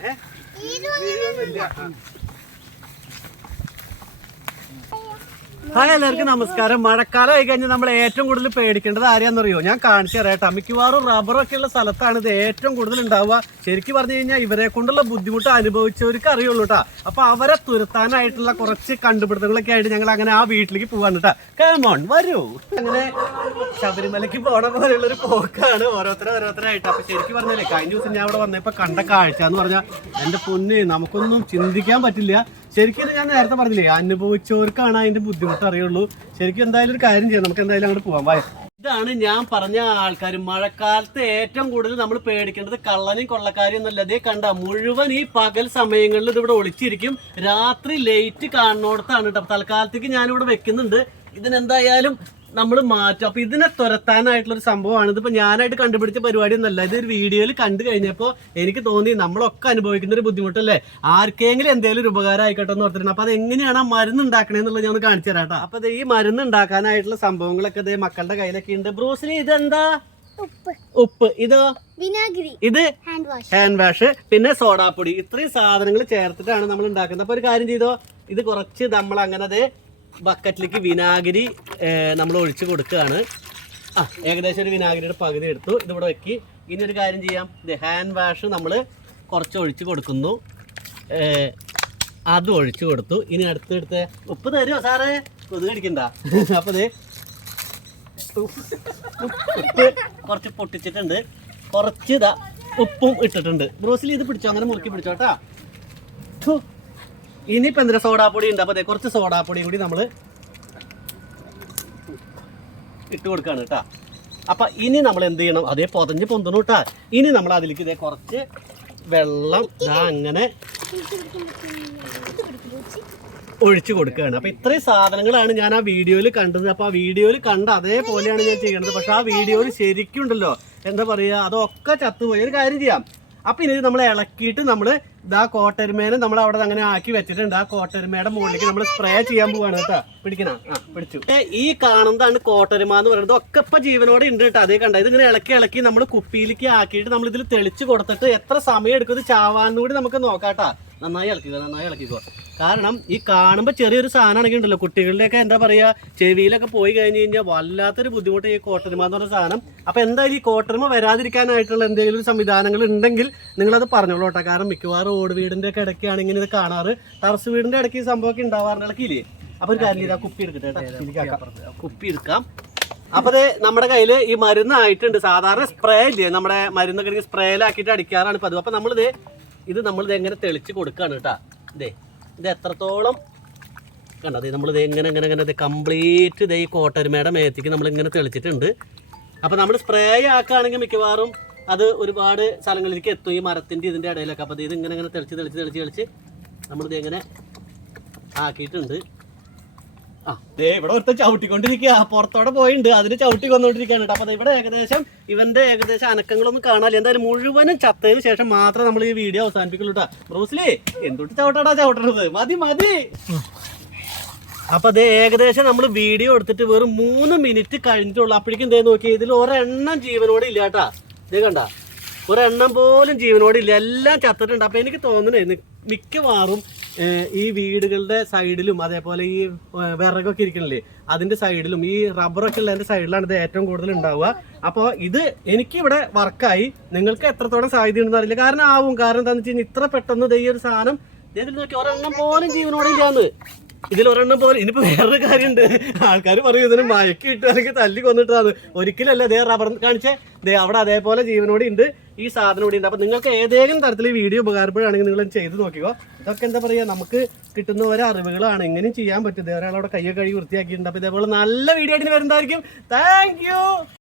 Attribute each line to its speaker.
Speaker 1: ഏ വീഴൊന്നുമില്ല ആ. ഹായ് എല്ലാവർക്കും നമസ്കാരം. മഴക്കാലം ആയി കഴിഞ്ഞാൽ നമ്മൾ ഏറ്റവും കൂടുതൽ പേടിക്കേണ്ടത് ആരെയാണെന്നറിയോ? ഞാൻ കാണിച്ചു തരാം കേട്ടോ. മിക്കവാറും റബ്ബറൊക്കെ ഉള്ള സ്ഥലത്താണ് ഇത് ഏറ്റവും കൂടുതൽ ഉണ്ടാവുക. ശരിക്കും പറഞ്ഞു കഴിഞ്ഞാൽ ഇവരെ കൊണ്ടുള്ള ബുദ്ധിമുട്ട് അനുഭവിച്ചവർക്ക് അറിയുള്ളൂ കേട്ടോ. അപ്പൊ അവരെ തുരത്താനായിട്ടുള്ള കുറച്ച് കണ്ടുപിടുത്തങ്ങളൊക്കെ ആയിട്ട് ഞങ്ങൾ അങ്ങനെ ആ വീട്ടിലേക്ക് പോവാണ് കേട്ടോ. കേമോൺ വരൂ. അങ്ങനെ ശബരിമലയ്ക്ക് പോണ പോലെയുള്ള ഒരു പോക്കാണ് ഓരോരുത്തരും ഓരോരുത്തരായിട്ട്. അപ്പൊ ശരിക്കും പറഞ്ഞാലേ കഴിഞ്ഞ ദിവസം ഞാൻ അവിടെ വന്നപ്പോ കണ്ട കാഴ്ച എന്ന് പറഞ്ഞാൽ എന്റെ പൊന്ന് നമുക്കൊന്നും ചിന്തിക്കാൻ പറ്റില്ല. ശരിക്കും ഞാൻ നേരത്തെ പറഞ്ഞില്ലേ അനുഭവിച്ചവർക്കാണ് അതിന്റെ ബുദ്ധിമുട്ട് അറിയുള്ളൂ. ശരിക്കും എന്തായാലും ഒരു കാര്യം ചെയ്യാം നമുക്ക് എന്തായാലും അങ്ങോട്ട് പോവാം വായ ഇതാണ് ഞാൻ പറഞ്ഞ ആൾക്കാർ മഴക്കാലത്ത് ഏറ്റവും കൂടുതൽ നമ്മൾ പേടിക്കേണ്ടത് കള്ളനും കൊള്ളക്കാരും എന്നല്ല അതേ കണ്ട മുഴുവൻ ഈ പകൽ സമയങ്ങളിൽ ഇത് ഇവിടെ ഒളിച്ചിരിക്കും. രാത്രി ലേറ്റ് കാണുന്നോടത്താണ് കേട്ടോ. തൽക്കാലത്തേക്ക് ഞാനിവിടെ വെക്കുന്നുണ്ട്. ഇതിനെന്തായാലും നമ്മൾ മാറ്റും. അപ്പൊ ഇതിനെ തുരത്താനായിട്ടുള്ള ഒരു സംഭവമാണ്. ഇതിപ്പോ ഞാനായിട്ട് കണ്ടുപിടിച്ച പരിപാടി ഒന്നല്ല ഇത് ഒരു വീഡിയോയിൽ കണ്ടു കഴിഞ്ഞപ്പോൾ എനിക്ക് തോന്നി നമ്മളൊക്കെ അനുഭവിക്കുന്ന ഒരു ബുദ്ധിമുട്ടല്ലേ? ആർക്കെങ്കിലും എന്തെങ്കിലും ഒരു ഉപകാരം ആയിക്കോട്ടെ എന്ന് ഓർത്തിട്ടുണ്ട്. അപ്പൊ അത് എങ്ങനെയാണ് ആ മരുന്ന് ഉണ്ടാക്കണേന്നുള്ളത് ഞാൻ ഒന്ന് കാണിച്ചു തരാം കേട്ടോ. അപ്പൊ ഈ മരുന്ന് ഉണ്ടാക്കാനായിട്ടുള്ള സംഭവങ്ങളൊക്കെ ഇതേ മക്കളുടെ കയ്യിലൊക്കെ ഉണ്ട്. ബ്രൂസിന് ഇതെന്താ?
Speaker 2: ഉപ്പ്.
Speaker 1: ഉപ്പ്. ഇതോ?
Speaker 2: വിനാഗിരി.
Speaker 1: ഇത്?
Speaker 2: ഹാൻഡ് വാഷ്
Speaker 1: ഹാൻഡ് വാഷ് പിന്നെ സോഡാപ്പൊടി. ഇത്രയും സാധനങ്ങൾ ചേർത്തിട്ടാണ് നമ്മൾ ഉണ്ടാക്കുന്നത്. അപ്പൊ ഒരു കാര്യം ചെയ്തോ? ഇത് കുറച്ച് നമ്മൾ അങ്ങനെ ബക്കറ്റിലേക്ക് വിനാഗിരി നമ്മൾ ഒഴിച്ച് കൊടുക്കുകയാണ്. ആ ഏകദേശം ഒരു വിനാഗിരിയുടെ പകുതി എടുത്തു. ഇതിവിടെ വെക്കി. ഇനി ഒരു കാര്യം ചെയ്യാം. ഇത് ഹാൻഡ് വാഷ് നമ്മൾ കുറച്ച് ഒഴിച്ച് കൊടുക്കുന്നു. അതും ഒഴിച്ച് കൊടുത്തു. ഇനി അടുത്തെടുത്ത് ഉപ്പ് തരുമോ സാറേ? കൊതുക് അടിക്കണ്ട അപ്പോൾ ഇത് ഉപ്പ് കുറച്ച് പൊട്ടിച്ചിട്ടുണ്ട്. കുറച്ച് ഇതാ ഉപ്പും ഇട്ടിട്ടുണ്ട്. ബ്രോസിൽ ഇത് പിടിച്ചോ? അങ്ങനെ മുറുക്കി പിടിച്ചോട്ടാ ഥു. ഇനിയിപ്പോ എന്തിനാ സോഡാപ്പൊടി ഉണ്ട്? അപ്പോൾ ദേ കുറച്ച് സോഡാപ്പൊടി കൂടി നമ്മൾ ഇട്ട് കൊടുക്കാണ് കേട്ടാ. അപ്പൊ ഇനി നമ്മൾ എന്ത് ചെയ്യണം? അതേ പൊതഞ്ഞ് പൊന്തണം കേട്ടാ. ഇനി നമ്മൾ അതിലേക്ക് ഇതേ കുറച്ച് വെള്ളം ഞാൻ അങ്ങനെ ഒഴിച്ചു കൊടുക്കുകയാണ് അപ്പൊ ഇത്രയും സാധനങ്ങളാണ് ഞാൻ ആ വീഡിയോയിൽ കണ്ടത്. അപ്പൊ ആ വീഡിയോയിൽ കണ്ട അതേപോലെയാണ് ഞാൻ ചെയ്യണത്. പക്ഷെ ആ വീഡിയോയിൽ ശരിക്കും ഉണ്ടല്ലോ എന്താ പറയാ? അതൊക്കെ ചത്തുപോയി. ഒരു കാര്യം ചെയ്യാം. അപ്പൊ ഇനി നമ്മൾ ഇളക്കിയിട്ട് നമ്മൾ ഇതാ കോട്ടരുമേനെ നമ്മൾ അവിടെ അങ്ങനെ ആക്കി വെച്ചിട്ടുണ്ട്. ആ കോട്ടരുമയുടെ മുകളിലേക്ക് നമ്മൾ സ്പ്രേ ചെയ്യാൻ പോവാണ് കേട്ടോ. പിടിക്കണ? ആ പിടിച്ചു. ഈ കാണുന്നതാണ് കോട്ടരുമ എന്ന് പറയുന്നത്. ഒക്കെ ഇപ്പൊ ജീവനോടെ ഉണ്ട് കേട്ടോ. അതേ കണ്ട? ഇതിങ്ങനെ ഇളക്കി ഇളക്കി നമ്മൾ കുപ്പിയിലേക്ക് ആക്കിയിട്ട് നമ്മൾ ഇതിൽ തെളിച്ച് കൊടുത്തിട്ട് എത്ര സമയം എടുക്കും ഇത് ചാവാൻ കൂടി നമുക്ക് നോക്കാട്ടാ നന്നായി ഇളക്കുക നന്നായി ഇളക്കിക്കുക കാരണം ഈ കാണുമ്പോൾ ചെറിയൊരു സാധനമാണെങ്കിൽ ഉണ്ടല്ലോ കുട്ടികളുടെയൊക്കെ എന്താ പറയുക ചെവിയിലൊക്കെ പോയി കഴിഞ്ഞ് കഴിഞ്ഞാൽ വല്ലാത്തൊരു ബുദ്ധിമുട്ട് ഈ കോട്ടരുമ എന്ന് പറഞ്ഞ സാധനം. അപ്പോൾ എന്തായാലും ഈ കോട്ടരുമ വരാതിരിക്കാനായിട്ടുള്ള എന്തെങ്കിലും ഒരു സംവിധാനങ്ങൾ ഉണ്ടെങ്കിൽ നിങ്ങളത് പറഞ്ഞോളൂ കേട്ടോ. കാരണം മിക്കവാറും ഓട് വീടിന്റെ ഒക്കെ ഇടയ്ക്കാണ് ഇങ്ങനെ ഇത് കാണാറ്. ടറസ് വീടിന്റെ ഇടയ്ക്ക് ഈ സംഭവമൊക്കെ ഉണ്ടാവാറുണ്ട് ഇടയ്ക്കില്ലേ അപ്പോൾ ഒരു കാര്യം ചെയ്താൽ കുപ്പി എടുക്കട്ടെ കേട്ടോ. കുപ്പി എടുക്കാം. അപ്പൊ ദേ നമ്മുടെ കയ്യിൽ ഈ മരുന്നായിട്ടുണ്ട് സാധാരണ സ്പ്രേ ഇല്ലേ? നമ്മുടെ മരുന്നൊക്കെ സ്പ്രേയിലാക്കിയിട്ട് അടിക്കാറാണ് പതിവ്. അപ്പൊ നമ്മളിത് ഇത് നമ്മളിത് എങ്ങനെ തെളിച്ച് കൊടുക്കുകയാണ് കേട്ടാ? ഇതേ ഇത് എത്രത്തോളം കണ്ടത് നമ്മളിത് എങ്ങനെ എങ്ങനെ എങ്ങനെ ഇത് കംപ്ലീറ്റ് ഇതേ ഈ കോട്ടരുമയുടെ മേത്തേക്ക് നമ്മൾ ഇങ്ങനെ തെളിച്ചിട്ടുണ്ട്. അപ്പോൾ നമ്മൾ സ്പ്രേ ആക്കുകയാണെങ്കിൽ മിക്കവാറും അത് ഒരുപാട് സ്ഥലങ്ങളിലേക്ക് എത്തും ഈ മരത്തിന്റെ ഇതിന്റെ ഇടയിലൊക്കെ. അപ്പോൾ ഇത് ഇങ്ങനെ ഇങ്ങനെ തെളിച്ച് തെളിച്ച് തെളിച്ച് തെളിച്ച് നമ്മളിത് എങ്ങനെ ആക്കിയിട്ടുണ്ട്. ദേ ഇവിടെ ഒരുത്ത ചവിട്ടിക്കൊണ്ടിരിക്കുക പുറത്തോടെ പോയിണ്ട്. അതിന് ചവിട്ടി അപ്പോൾ ദേ ഇവിടെ ഏകദേശം ഇവന്റെ ഏകദേശം അനക്കങ്ങളൊന്നും കാണാനില്ല എന്തായാലും മുഴുവനും ചത്തതിന് ശേഷം മാത്രം നമ്മൾ ഈ വീഡിയോ അവസാനിപ്പിക്കുള്ളൂ കേട്ടോ. ബ്രൂസ്ലി എന്തൊട്ട് ചവിട്ടാടാ ചവിട്ടണത്? മതി മതി. അപ്പൊ അത് ഏകദേശം നമ്മൾ വീഡിയോ എടുത്തിട്ട് വെറും മൂന്ന് മിനിറ്റ് കഴിഞ്ഞിട്ടുള്ളൂ. അപ്പോഴേക്കും എന്തേ നോക്കി ഇതിൽ ഒരെണ്ണം ജീവനോടെ ഇല്ല കേട്ടാ. ഇതേ കണ്ട. ഒരെണ്ണം പോലും ജീവനോടെ ഇല്ല. എല്ലാം ചത്തിട്ടുണ്ട്. അപ്പൊ എനിക്ക് തോന്നുന്നേ മിക്കവാറും ഈ വീടുകളുടെ സൈഡിലും അതേപോലെ ഈ വിറകൊക്കെ ഇരിക്കണില്ലേ? അതിന്റെ സൈഡിലും ഈ റബ്ബറൊക്കെ ഉള്ളതിന്റെ സൈഡിലാണ് ഇത് ഏറ്റവും കൂടുതൽ ഉണ്ടാവുക. അപ്പോൾ ഇത് എനിക്ക് ഇവിടെ വർക്കായി. നിങ്ങൾക്ക് എത്രത്തോളം സാധ്യത ഉണ്ടെന്ന് അറിയില്ല. കാരണം ആവും. കാരണം എന്താണെന്ന് വെച്ച് കഴിഞ്ഞാൽ ഇത്ര പെട്ടെന്ന് ഈ ഒരു സാധനം നോക്കി ഒരെണ്ണം പോലും ജീവനോടെ ഇല്ലാന്ന്. ഇതിൽ ഒരെണ്ണം പോലും ഇനിയിപ്പോ വേറൊരു കാര്യമുണ്ട്. ആൾക്കാർ പറയും ഇതിന് മയക്കി ഇട്ടു അല്ലെങ്കിൽ തല്ലി കൊന്നിട്ടാണ് ഒരിക്കലല്ല ദേ റബ്ബർ കാണിച്ചേ. ദേ അവിടെ അതേപോലെ ജീവനോടെ ഉണ്ട് ഈ സാധനം ഇവിടെ ഉണ്ട്. അപ്പൊ നിങ്ങൾക്ക് ഏതെങ്കിലും തരത്തിൽ വീഡിയോ ഉപകാരപ്പെടുകയാണെങ്കിൽ നിങ്ങൾ ചെയ്ത് നോക്കിക്കോ. ഇതൊക്കെ എന്താ പറയാ നമുക്ക് കിട്ടുന്ന ഓരോ അറിവുകളാണ്. എങ്ങനെയും ചെയ്യാൻ പറ്റും. ദേ ഒരാളവിടെ കയ്യൊക്കെ കഴുകി വൃത്തിയാക്കിയിട്ടുണ്ട്. അപ്പൊ ഇതേപോലെ നല്ല വീഡിയോ ആയിട്ട് വരുന്നതായിരിക്കും. താങ്ക്